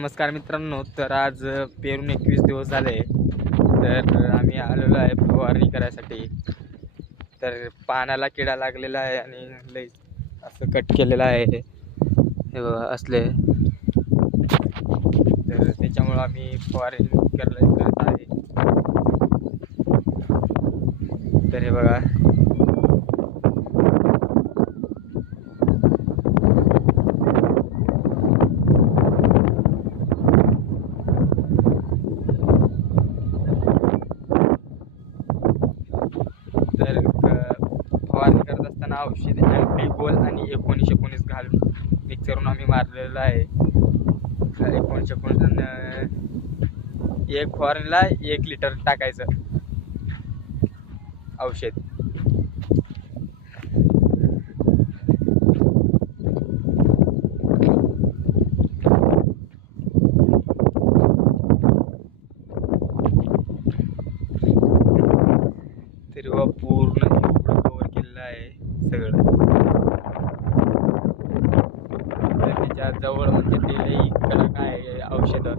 नमस्कार मित्रांनो, तर आज पेरून 21 दिवस झाले. तर आम्ही आलेलो आहे फवारणी करायसाठी. तर पानाला किडा लागलेला आहे आणि लई असं कट केलेलं आहे हे बघा असले. तर त्याच्यामुळं आम्ही फवारणी करत आहे. तर हे बघा तर फवारणी करत असताना औषध अँटीगोल आणि 1919 घालून मिक्स करून आम्ही मारलेलं आहे. 1919 एक फवारणीला 1 लिटर टाकायचं औषध. तरी पूर्ण एवढं कव्हर केलेलं आहे सगळं. तर त्याच्या जवळ म्हणजे ते लई कडक आहे औषधं,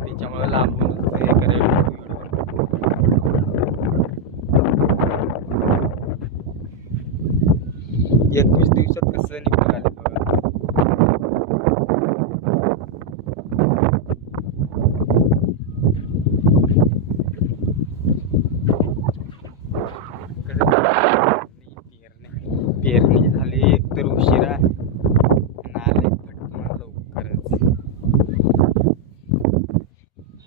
त्याच्यामुळे लांबूनच हे करायला 21 दिवसात कसं निघून आलं बघा. पेरणी झाली एक तर उशिरा, नाले पटकन लवकरच.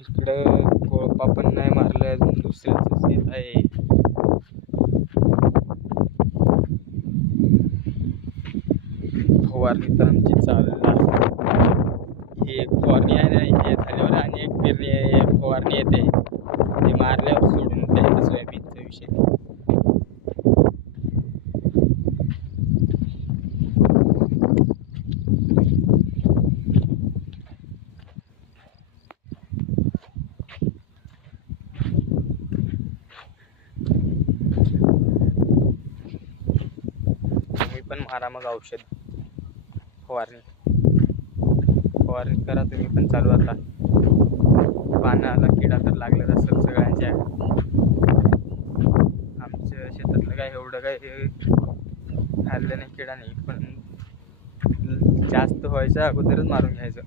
इकडं कोळपा पण नाही मारलं अजून, दुसऱ्याच येत आहे. फवारणी तर आमची चालू आहे. ही एक फवारणी आहे ना, हे झाल्यावर आणि एक पेरणी फवारणी येते, ते मारल्यावर सोडून द्यायचं सोयाबीनचा विषय. तुम्ही पण मारा मग औषध, फवारणी करा तुम्ही पण चालू. आता पानाला किडा तर लागलेला असेल सगळ्यांच्या. आमच्या शेतातलं काय एवढं काय खाल्लं नाही, किडा नाही, पण जास्त व्हायच्या अगोदरच मारून घ्यायचं.